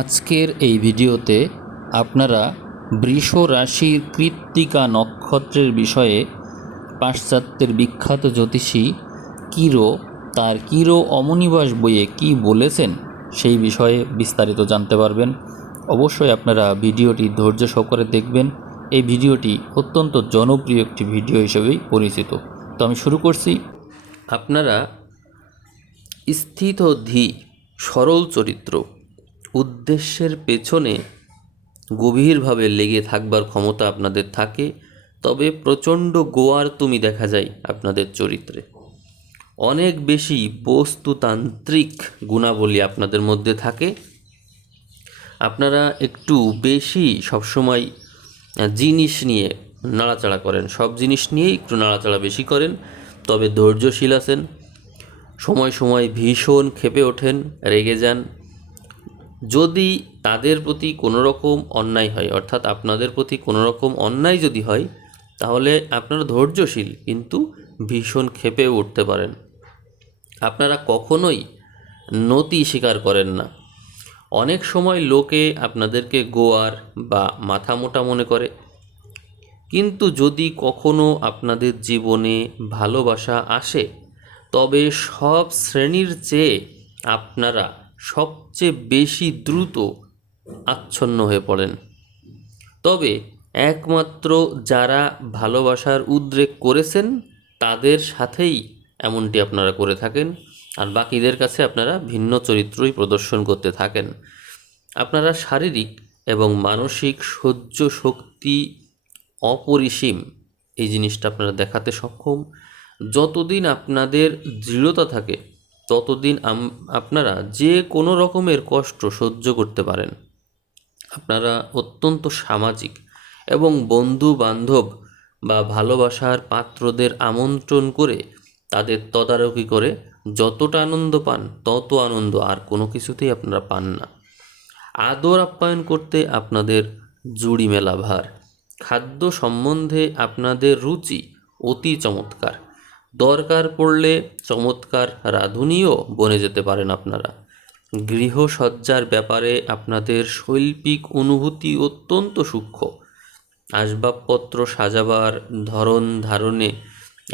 আজকের এই ভিডিওতে আপনারা বৃষ রাশির কৃত্তিকা নক্ষত্রের বিষয়ে পাশ্চাত্যের বিখ্যাত জ্যোতিষী কিরো তার কিরো অমনিবাস বইয়ে কি বলেছেন সেই বিষয়ে বিস্তারিত জানতে পারবেন। অবশ্যই আপনারা ভিডিওটি ধৈর্য সহকারে দেখবেন। এই ভিডিওটি অত্যন্ত জনপ্রিয় একটি ভিডিও হিসেবেই পরিচিত। তো আমি শুরু করছি। আপনারা স্থিতধী সরল চরিত্র, উদ্দেশ্যের পেছনে গভীরভাবে লেগে থাকবার ক্ষমতা আপনাদের থাকে, তবে প্রচণ্ড গোয়ার তুমি দেখা যায় আপনাদের চরিত্রে। অনেক বেশি বস্তুতান্ত্রিক গুণাবলী আপনাদের মধ্যে থাকে। আপনারা একটু বেশি সবসময় জিনিস নিয়ে নাড়াচাড়া করেন, সব জিনিস নিয়েই একটু নাড়াচাড়া বেশি করেন, তবে ধৈর্যশীল আছেন। সময় সময় ভীষণ ক্ষেপে ওঠেন, রেগে যান। যদি তাদের প্রতি কোনো রকম অন্যায় হয়, অর্থাৎ আপনাদের প্রতি কোনো রকম অন্যায় যদি হয়, তাহলে আপনারা ধৈর্যশীল কিন্তু ভীষণ ক্ষেপে উঠতে পারেন। আপনারা কখনোই নতি স্বীকার করেন না। অনেক সময় লোকে আপনাদেরকে গোয়ার বা মাথা মোটা মনে করে, কিন্তু যদি কখনো আপনাদের জীবনে ভালোবাসা আসে, তবে সব শ্রেণীর চেয়ে আপনারা সবচেয়ে বেশি দ্রুত আচ্ছন্ন হয়ে পড়েন। তবে একমাত্র যারা ভালোবাসার উদ্রেক করেছেন তাদের সাথেই এমনটি আপনারা করে থাকেন, আর বাকিদের কাছে আপনারা ভিন্ন চরিত্রই প্রদর্শন করতে থাকেন। আপনারা শারীরিক এবং মানসিক সহ্য শক্তি অপরিসীম, এই জিনিসটা আপনারা দেখাতে সক্ষম। যতদিন আপনাদের দৃঢ়তা থাকে ততদিন আপনারা যে কোনো রকমের কষ্ট সহ্য করতে পারেন। আপনারা অত্যন্ত সামাজিক এবং বন্ধু বান্ধব বা ভালোবাসার পাত্রদের আমন্ত্রণ করে তাদের তদারকি করে যতটা আনন্দ পান তত আনন্দ আর কোনো কিছুতেই আপনারা পান না। আদর আপ্যায়ন করতে আপনাদের জুড়ি মেলা ভার। খাদ্য সম্বন্ধে আপনাদের রুচি অতি চমৎকার। দরকার পড়লে চমৎকার রাঁধুনিও বনে যেতে পারেন আপনারা। গৃহসজ্জার ব্যাপারে আপনাদের শৈল্পিক অনুভূতি অত্যন্ত সূক্ষ্ম। আসবাবপত্র সাজাবার ধরন ধারণে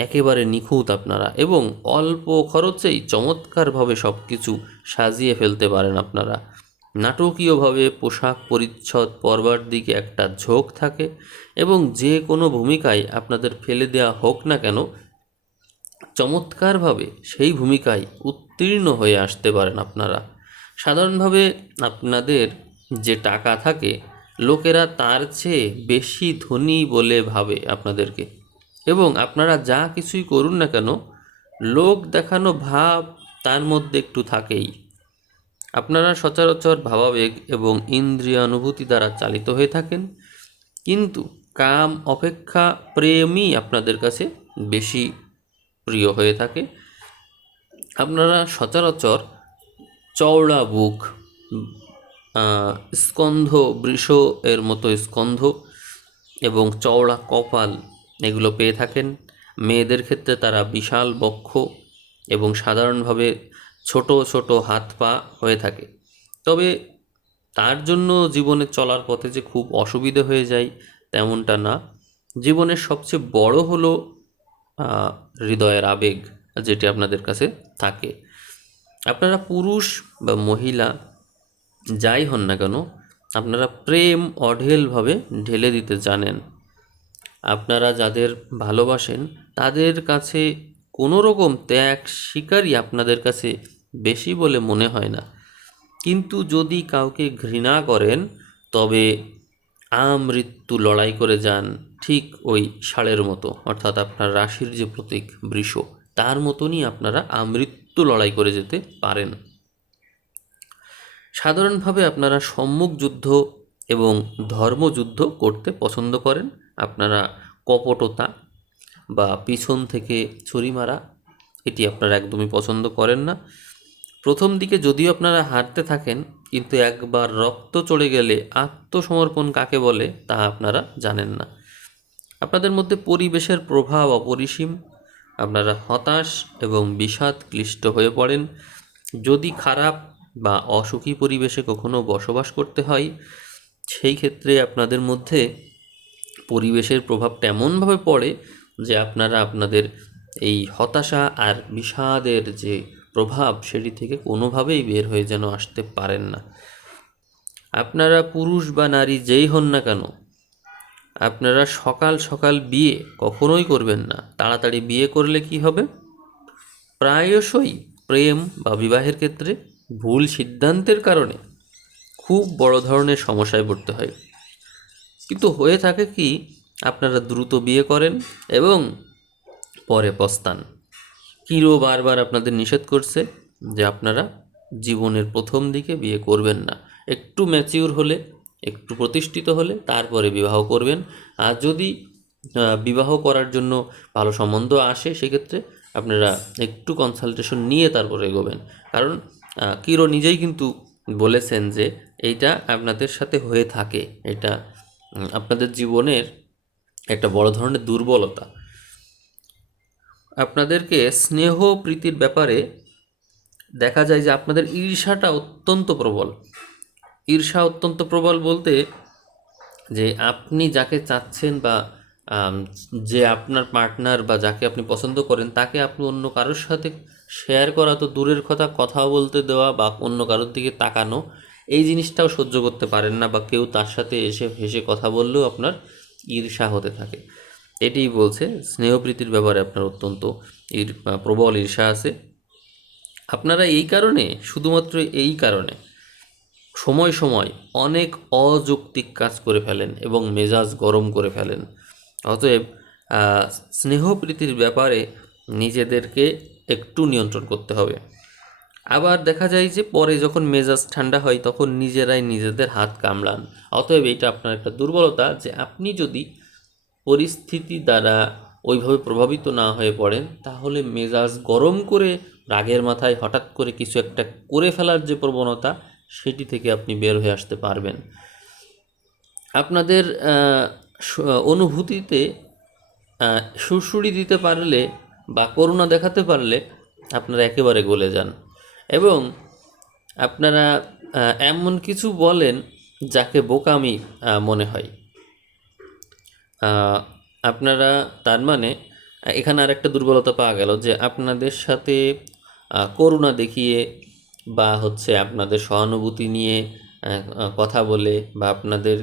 একেবারে নিখুঁত আপনারা, এবং অল্প খরচেই চমৎকারভাবে সব কিছু সাজিয়ে ফেলতে পারেন আপনারা। নাটকীয়ভাবে পোশাক পরিচ্ছদ পরবার দিকে একটা ঝোঁক থাকে, এবং যে কোনো ভূমিকায় আপনাদের ফেলে দেওয়া হোক না কেন, চমৎকারভাবে সেই ভূমিকায় উত্তীর্ণ হয়ে আসতে পারেন আপনারা। সাধারণভাবে আপনাদের যে টাকা থাকে, লোকেরা তার চেয়ে বেশি ধনী বলে ভাবে আপনাদেরকে, এবং আপনারা যা কিছুই করুন না কেন, লোক দেখানো ভাব তার মধ্যে একটু থাকেই। আপনারা সচরাচর ভাবাবেগ এবং ইন্দ্রিয়ানুভূতি দ্বারা চালিত হয়ে থাকেন, কিন্তু কাম অপেক্ষা প্রেমই আপনাদের কাছে বেশি প্রিয় হয়ে থাকে। আপনারা সচরাচর চওড়া বুক, স্কন্ধ, বৃষ এর মতো স্কন্ধ এবং চওড়া কপাল এগুলো পেয়ে থাকেন। মেয়েদের ক্ষেত্রে তারা বিশাল বক্ষ এবং সাধারণভাবে ছোট ছোট হাত পা হয়ে থাকে। তবে তার জন্য জীবনে চলার পথে যে খুব অসুবিধে হয়ে যায় তেমনটা না। জীবনের সবচেয়ে বড় হলো হৃদয়ের আবেগ, যেটি আপনাদের কাছে থাকে। আপনারা পুরুষ বা মহিলা যাই হন না কেন, আপনারা প্রেম অঢেলভাবে ঢেলে দিতে জানেন। আপনারা যাদের ভালোবাসেন তাদের কাছে কোনো রকম ত্যাগ স্বীকারই আপনাদের কাছে বেশি বলে মনে হয় না। কিন্তু যদি কাউকে ঘৃণা করেন, তবে আমৃত্যু লড়াই করে যান, ঠিক ওই ষাঁড়ের মতো, অর্থাৎ আপনার রাশির যে প্রতীক বৃষ, তার মতনই আপনারা আমৃত্যু লড়াই করে যেতে পারেন। সাধারণভাবে আপনারা সম্মুখ যুদ্ধ এবং ধর্মযুদ্ধ করতে পছন্দ করেন। আপনারা কপটতা বা পিছন থেকে ছুরি মারা, এটি আপনারা একদমই পছন্দ করেন না। প্রথম দিকে যদিও আপনারা হারতে থাকেন, কিন্তু একবার রক্ত চড়ে গেলে আত্মসমর্পণ কাকে বলে তা আপনারা জানেন না। আপনাদের মধ্যে পরিবেশের প্রভাব অপরিসীম। আপনারা হতাশ এবং বিষাদ ক্লিষ্ট হয়ে পড়েন। যদি খারাপ বা অসুখী পরিবেশে কখনো বসবাস করতে হয়, সেই ক্ষেত্রে আপনাদের মধ্যে পরিবেশের প্রভাবটা এমনভাবে পড়ে যে আপনারা আপনাদের এই হতাশা আর বিষাদের যে প্রভাব সেটি থেকে কোনোভাবেই বের হয়ে যেন আসতে পারেন না। আপনারা পুরুষ বা নারী যেই হন না কেন, আপনারা সকাল সকাল বিয়ে কখনোই করবেন না। তাড়াতাড়ি বিয়ে করলে কি হবে? প্রায়শই প্রেম বা বিবাহের ক্ষেত্রে ভুল সিদ্ধান্তের কারণে খুব বড় ধরনের সমস্যায় পড়তে হয়। কিন্তু হয়ে থাকে কি, আপনারা দ্রুত বিয়ে করেন এবং পরে পস্তান। কিরো বারবার আপনাদের নিষেধ করছে যে আপনারা জীবনের প্রথম দিকে বিয়ে করবেন না, একটু ম্যাচিউর হলে, একটু প্রতিষ্ঠিত হলে তারপরে বিবাহ করবেন। আর যদি বিবাহ করার জন্য ভালো সম্বন্ধ আসে, সেক্ষেত্রে আপনারা একটু কনসালটেশন নিয়ে তারপরে এগোবেন। কারণ কিরো নিজেই কিন্তু বলেছেন যে এইটা আপনাদের সাথে হয়ে থাকে, এটা আপনাদের জীবনের একটা বড় ধরনের দুর্বলতা। আপনাদেরকে স্নেহ প্রীতির ব্যাপারে দেখা যায় যে আপনাদের ঈর্ষাটা অত্যন্ত প্রবল। ঈর্ষা অত্যন্ত প্রবল বলতে যে আপনি যাকে চাচ্ছেন বা আম, যে আপনার পার্টনার বা যাকে আপনি পছন্দ করেন তাকে আপনি অন্য কারোর সাথে শেয়ার করা তো দূরের কথা, কথা বলতে দেওয়া বা অন্য কারোর দিকে তাকানো, এই জিনিসটাও সহ্য করতে পারেন না, বা কেউ তার সাথে এসে হেসে কথা বললেও আপনার ঈর্ষা হতে থাকে। এটিই বলছে স্নেহপ্রীতির ব্যাপারে আপনার অত্যন্ত প্রবল ঈর্ষা আছে। আপনারা এই কারণে, শুধুমাত্র এই কারণে সময় সময় অনেক অযৌক্তিক কাজ করে ফেলেন এবং মেজাজ গরম করে ফেলেন। অতএব স্নেহপ্রীতির ব্যাপারে নিজেদেরকে একটু নিয়ন্ত্রণ করতে হবে। আবার দেখা যায় যে পরে যখন মেজাজ ঠান্ডা হয় তখন নিজেরাই নিজেদের হাত কামড়ান। অতএব এটা আপনার একটা দুর্বলতা যে আপনি যদি পরিস্থিতি দ্বারা ওইভাবে প্রভাবিত না হয়ে পড়েন, তাহলে মেজাজ গরম করে রাগের মাথায় হঠাৎ করে কিছু একটা করে ফেলার যে প্রবণতা, সেটি থেকে আপনি বের হয়ে আসতে পারবেন। আপনাদের অনুভূতিতে সুড়সুড়ি দিতে পারলে বা করুণা দেখাতে পারলে আপনারা একেবারে গলে যান এবং আপনারা এমন কিছু বলেন যাকে বোকামি মনে হয়। আপনারা তার মানে এখানে আরেকটা দুর্বলতা পাওয়া গেল যে আপনাদের সাথে করুণা দেখিয়ে বা আপনাদের সহানুভূতি নিয়ে কথা বলে বা আপনাদের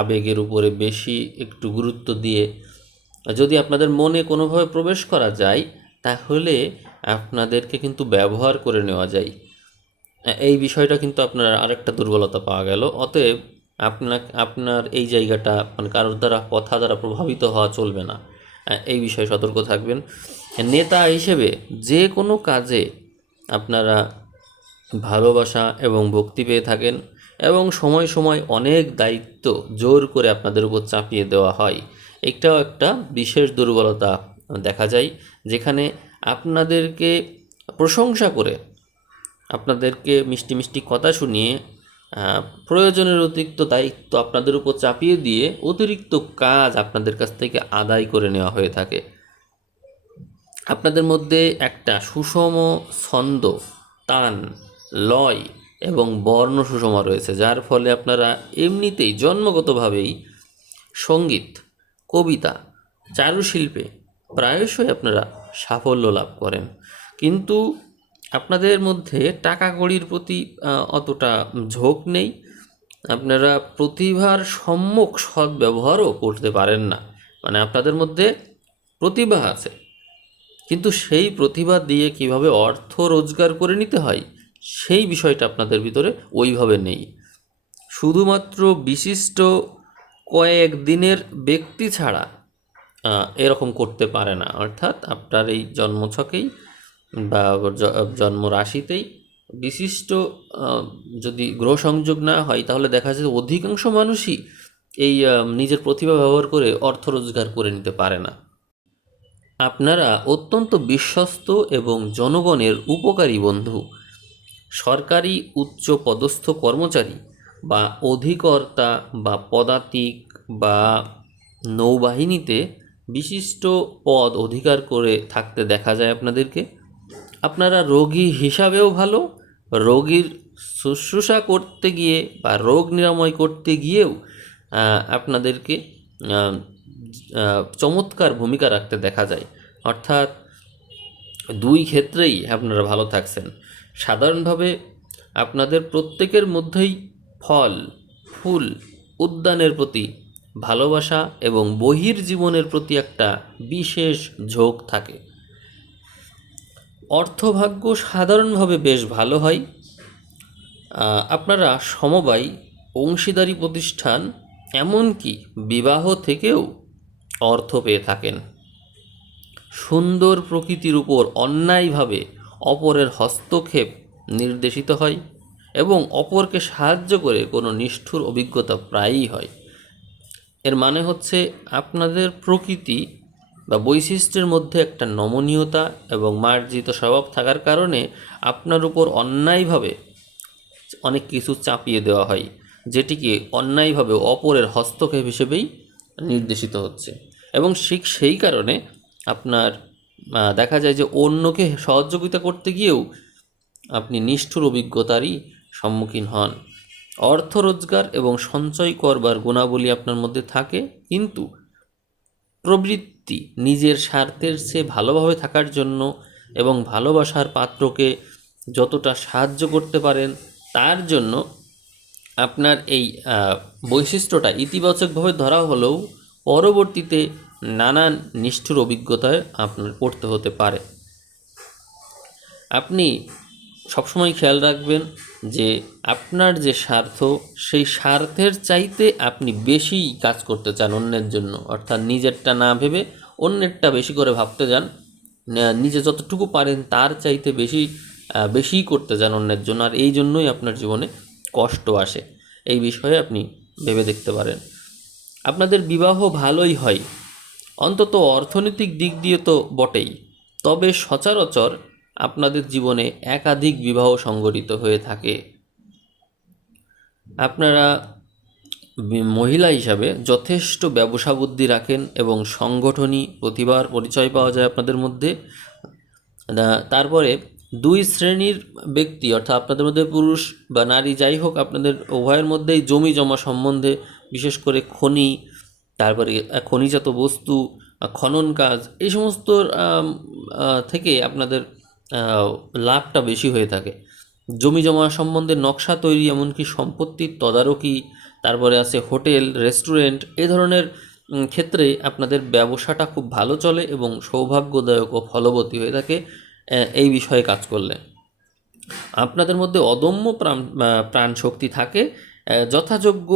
আবেগের উপরে বেশি একটু গুরুত্ব দিয়ে যদি আপনাদের মনে কোনোভাবে প্রবেশ করা যায়, তাহলে আপনাদেরকে কিন্তু ব্যবহার করে নেওয়া যায়। এই বিষয়টা কিন্তু আপনার আরেকটা দুর্বলতা পাওয়া গেল। অতএব আপনার এই জায়গাটা মানে কারোর দ্বারা কথা দ্বারা প্রভাবিত হওয়া চলবে না, এই বিষয়ে সতর্ক থাকবেন। নেতা হিসেবে যে কোনো কাজে আপনারা ভালোবাসা এবং ভক্তি পেয়ে থাকেন এবং সময় সময় অনেক দায়িত্ব জোর করে আপনাদের উপর চাপিয়ে দেওয়া হয়। এটাও একটা বিশেষ দুর্বলতা দেখা যায়, যেখানে আপনাদেরকে প্রশংসা করে, আপনাদেরকে মিষ্টি মিষ্টি কথা শুনিয়ে প্রয়োজনের অতিরিক্ত দায়িত্ব আপনাদের উপর চাপিয়ে দিয়ে অতিরিক্ত কাজ আপনাদের কাছ থেকে আদায় করে নেওয়া হয়ে থাকে। আপনাদের মধ্যে একটা সুষম ছন্দ, তান, লয় এবং বর্ণ সুষম রয়েছে, যার ফলে আপনারা এমনিতেই জন্মগতভাবেই সঙ্গীত, কবিতা, চারুশিল্পে প্রায়শই আপনারা সাফল্য লাভ করেন। কিন্তু আপনাদের মধ্যে টাকা কড়ির প্রতি অতটা ঝোঁক নেই। আপনারা প্রতিভার সম্যক সদ্ব্যবহারও করতে পারেন না। মানে আপনাদের মধ্যে প্রতিভা আছে, কিন্তু সেই প্রতিভা দিয়ে কিভাবে অর্থ রোজগার করে নিতে হয় সেই বিষয়টা আপনাদের ভিতরে ওইভাবে নেই। শুধুমাত্র বিশিষ্ট কয়েক দিনের ব্যক্তি ছাড়া এরকম করতে পারে না। অর্থাৎ আপনার এই জন্মছকেই বা জন্ম রাশিতেই বিশিষ্ট যদি গ্রহ সংযোগ না হয়, তাহলে দেখা যায় অধিকাংশ মানুষই এই নিজের প্রতিভা ব্যবহার করে অর্থ রোজগার করে নিতে পারে না। আপনারা অত্যন্ত বিশ্বস্ত এবং জনগণের উপকারী বন্ধু। সরকারি উচ্চ পদস্থ কর্মচারী বা অধিকর্তা বা পদাতিক বা নৌবাহিনীতে বিশিষ্ট পদ অধিকার করে থাকতে দেখা যায় আপনাদেরকে। আপনারা রোগী হিসাবেও ভালো, রোগীর শুশ্রূষা করতে গিয়ে বা রোগ নিরাময় করতে গিয়েও আপনাদেরকে চমৎকার ভূমিকা রাখতে দেখা যায়। অর্থাৎ দুই ক্ষেত্রেই আপনারা ভালো থাকছেন। সাধারণভাবে আপনাদের প্রত্যেকের মধ্যেই ফল, ফুল, উদ্যানের প্রতি ভালোবাসা এবং বহির্জীবনের প্রতি একটা বিশেষ ঝোঁক থাকে। অর্থভাগ্য সাধারণভাবে বেশ ভালো হয়। আপনারা সমবায়, অংশীদারি প্রতিষ্ঠান, এমনকি বিবাহ থেকেও অর্থ পেয়ে থাকেন। সুন্দর প্রকৃতির উপর অন্যায়ভাবে অপরের হস্তক্ষেপ নির্দেশিত হয় এবং অপরকে সাহায্য করে কোনো নিষ্ঠুর অভিজ্ঞতা প্রায়ই হয়। এর মানে হচ্ছে আপনাদের প্রকৃতি বা বৈশিষ্ট্যের মধ্যে একটা নমনীয়তা এবং মার্জিত স্বভাব থাকার কারণে আপনার উপর অন্যায়ভাবে অনেক কিছু চাপিয়ে দেওয়া হয়, যেটিকে অন্যায়ভাবে অপরের হস্তক্ষেপ হিসেবেই নির্দেশিত হচ্ছে। এবং ঠিক সেই কারণে আপনার দেখা যায় যে অন্যকে সহযোগিতা করতে গিয়েও আপনি নিষ্ঠুর অভিজ্ঞতারই সম্মুখীন হন। অর্থ রোজগার এবং সঞ্চয় করবার গুণাবলী আপনার মধ্যে থাকে, কিন্তু প্রবৃত্তি নিজের স্বার্থের চেয়ে ভালোভাবে থাকার জন্য এবং ভালোবাসার পাত্রকে যতটা সাহায্য করতে পারেন তার জন্য আপনার এই বৈশিষ্ট্যটা ইতিবাচকভাবে ধরা হলেও পরবর্তীতে নানান নিষ্ঠুর অভিজ্ঞতায় আপনার পড়তে হতে পারে। আপনি সবসময় খেয়াল রাখবেন যে আপনার যে স্বার্থ, সেই স্বার্থের চাইতে আপনি বেশি কাজ করতে চান অন্যের জন্য। অর্থাৎ নিজেরটা না ভেবে অন্যেরটা বেশি করে ভাবতে যান। নিজে যতটুকু পারেন তার চাইতে বেশি করতে যান অন্যের জন্য, আর এই জন্যই আপনার জীবনে কষ্ট আসে। এই বিষয়ে আপনি ভেবে দেখতে পারেন। আপনাদের বিবাহ ভালোই হয়, অন্তত অর্থনৈতিক দিক দিয়ে তো বটেই, তবে সচরাচর আপনাদের জীবনে একাধিক বিবাহ সংঘটিত হয়ে থাকে। আপনারা মহিলা হিসাবে যথেষ্ট ব্যবসা বুদ্ধি রাখেন এবং সংগঠনী প্রতিভার পরিচয় পাওয়া যায় আপনাদের মধ্যে। তারপরে দুই শ্রেণীর ব্যক্তি, অর্থাৎ আপনাদের মধ্যে পুরুষ বা নারী যাই হোক, আপনাদের উভয়ের মধ্যেই জমি জমা সম্বন্ধে, বিশেষ করে খনি, তারপরে খনিজাত বস্তু, খনন কাজ, এই সমস্ত থেকে আপনাদের লাভটা বেশি হয়ে থাকে। জমি জমা সম্বন্ধে নকশা তৈরি, এমনকি সম্পত্তির তদারকি, তারপরে আছে হোটেল, রেস্টুরেন্ট, এই ধরনের ক্ষেত্রে আপনাদের ব্যবসাটা খুব ভালো চলে এবং সৌভাগ্যদায়ক ও ফলবতী হয়ে থাকে এই বিষয়ে কাজ করলে। আপনাদের মধ্যে অদম্য প্রাণ শক্তি থাকে। যথাযোগ্য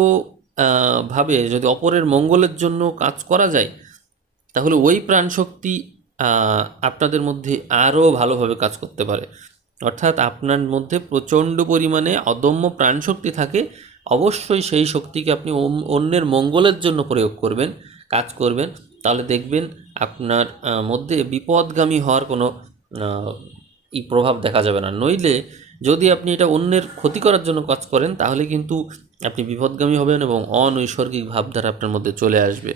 ভাবে যদি অপরের মঙ্গলের জন্য কাজ করা যায়, তাহলে ওই প্রাণশক্তি আপনাদের মধ্যে আরও ভালোভাবে কাজ করতে পারে। অর্থাৎ আপনার মধ্যে প্রচণ্ড পরিমাণে অদম্য প্রাণশক্তি থাকে। অবশ্যই সেই শক্তিকে আপনি অন্যের মঙ্গলের জন্য প্রয়োগ করবেন, কাজ করবেন, তাহলে দেখবেন আপনার মধ্যে বিপদগামী হওয়ার কোনো প্রভাব দেখা যাবে না। নইলে যদি আপনি এটা অন্যের ক্ষতি করার জন্য কাজ করেন, তাহলে কিন্তু আপনি বিপদগামী হবেন এবং অনৈসর্গিক ভাবধারা আপনার মধ্যে চলে আসবে।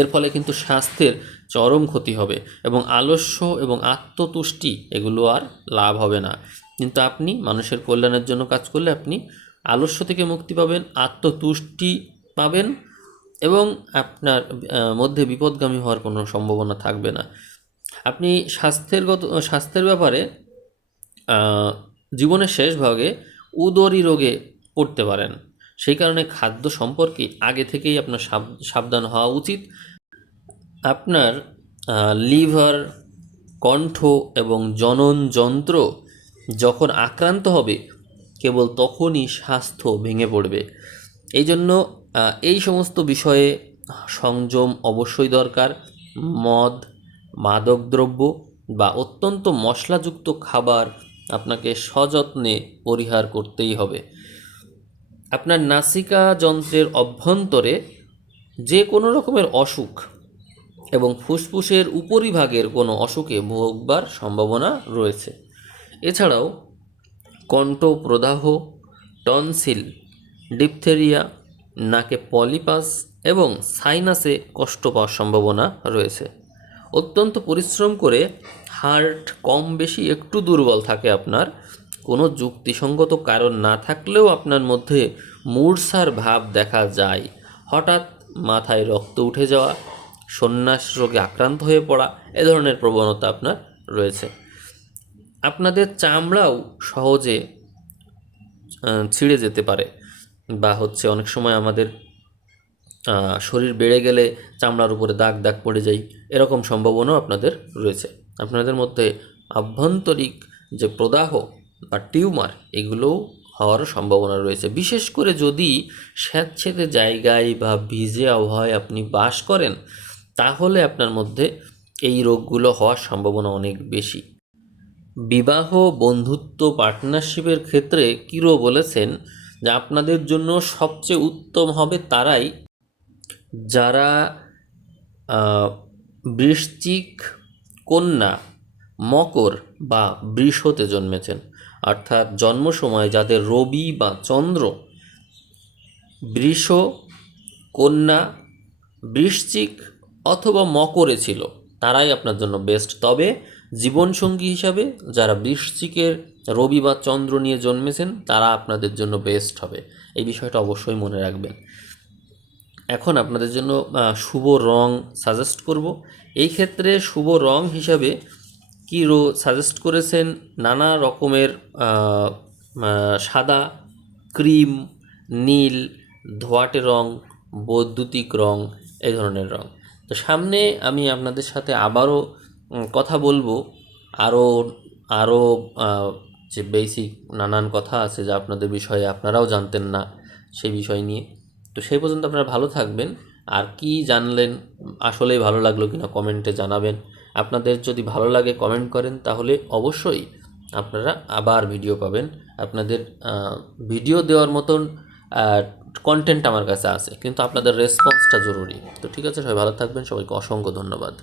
এর ফলে কিন্তু স্বাস্থ্যের চরম ক্ষতি হবে এবং আলস্য এবং আত্মতুষ্টি এগুলো আর লাভ হবে না। কিন্তু আপনি মানুষের কল্যাণের জন্য কাজ করলে আপনি আলস্য থেকে মুক্তি পাবেন, আত্মতুষ্টি পাবেন এবং আপনার মধ্যে বিপদগামী হওয়ার কোনো সম্ভাবনা থাকবে না। আপনি স্বাস্থ্যের ব্যাপারে জীবনের শেষ ভাগে উদরী রোগে পড়তে পারেন। সেই কারণে খাদ্য সম্পর্কে আগে থেকেই আপনার সাবধান হওয়া উচিত। আপনার লিভার, কণ্ঠ এবং জনন যন্ত্র যখন আক্রান্ত হবে, কেবল তখনই স্বাস্থ্য ভেঙে পড়বে। এই জন্য এই সমস্ত বিষয়ে সংযম অবশ্যই দরকার। মদ, মাদকদ্রব্য বা অত্যন্ত মশলাযুক্ত খাবার আপনাকে সযত্নে পরিহার করতেই হবে। আপনার নাসিকা যন্ত্রের অভ্যন্তরে যে কোনো রকমের অসুখ এবং ফুসফুসের উপরিভাগের কোনো অসুখে ভোগবার সম্ভাবনা রয়েছে। এছাড়াও কণ্ঠ প্রদাহ, টনসিল, ডিপথেরিয়া, নাকে পলিপাস এবং সাইনাসে কষ্ট পাওয়ার সম্ভাবনা রয়েছে। অত্যন্ত পরিশ্রম করে হার্ট কম বেশি একটু দুর্বল থাকে আপনার, কোনো যুক্তিসঙ্গত কারণ না থাকলেও আপনার মধ্যে মূর্ছার ভাব দেখা যায়। হঠাৎ মাথায় রক্ত উঠে যাওয়া, সন্ন্যাস রোগে আক্রান্ত হয়ে পড়া, এ ধরনের প্রবণতা আপনার রয়েছে। আপনাদের চামড়াও সহজে ছিঁড়ে যেতে পারে, বা অনেক সময় আমাদের শরীর বেড়ে গেলে চামড়ার উপরে দাগ দাগ পড়ে যায়, এরকম সম্ভাবনাও আপনাদের রয়েছে। আপনাদের মধ্যে আভ্যন্তরিক যে প্রদাহ বা টিউমার, এগুলোও হওয়ার সম্ভাবনা রয়েছে। বিশেষ করে যদি স্যাঁতসেঁতে জায়গায় বা ভিজে আবহাওয়ায় আপনি বাস করেন, তাহলে আপনার মধ্যে এই রোগগুলো হওয়ার সম্ভাবনা অনেক বেশি। বিবাহ, বন্ধুত্ব, পার্টনারশিপের ক্ষেত্রে কিরো বলেছেন যে আপনাদের জন্য সবচেয়ে উত্তম হবে তারাই যারা বৃশ্চিক, কন্যা, মকর বা বৃষতে জন্মেছেন। অর্থাৎ জন্ম সময় যাদের রবি বা চন্দ্র বৃষ, কন্যা, বৃশ্চিক অথবা মকরে ছিল, তারাই আপনার জন্য বেস্ট। তবে জীবনসঙ্গী হিসাবে যারা বৃশ্চিকের রবি বা চন্দ্র নিয়ে জন্মেছেন, তারা আপনাদের জন্য বেস্ট হবে। এই বিষয়টা অবশ্যই মনে রাখবেন। এখন আপনাদের জন্য শুভ রং সাজেস্ট করব। এই ক্ষেত্রে শুভ রং হিসাবে কী সাজেস্ট করেছেন, নানা রকমের সাদা, ক্রিম, নীল, ধোঁয়াটে রং, বৈদ্যুতিক রং, এই ধরনের রং। তো সামনে আমি আপনাদের সাথে আবারও কথা বলবো, আরও যে বেসিক নানান কথা আছে যা আপনাদের বিষয়ে আপনারাও জানতেন না, সেই বিষয় নিয়ে। তো সেই পর্যন্ত আপনারা ভালো থাকবেন। আর কি জানলেন, আসলেই ভালো লাগলো কিনা কমেন্টে জানাবেন। আপনাদের যদি ভালো লাগে কমেন্ট করেন, তাহলে অবশ্যই আপনারা আবার ভিডিও পাবেন। আপনাদের ভিডিও দেওয়ার মতন কন্টেন্ট আমার কাছে আছে, কিন্তু আপনাদের রেসপন্সটা জরুরি। তো ঠিক আছে, সবাই ভালো থাকবেন। সবাইকে অসংখ্য ধন্যবাদ।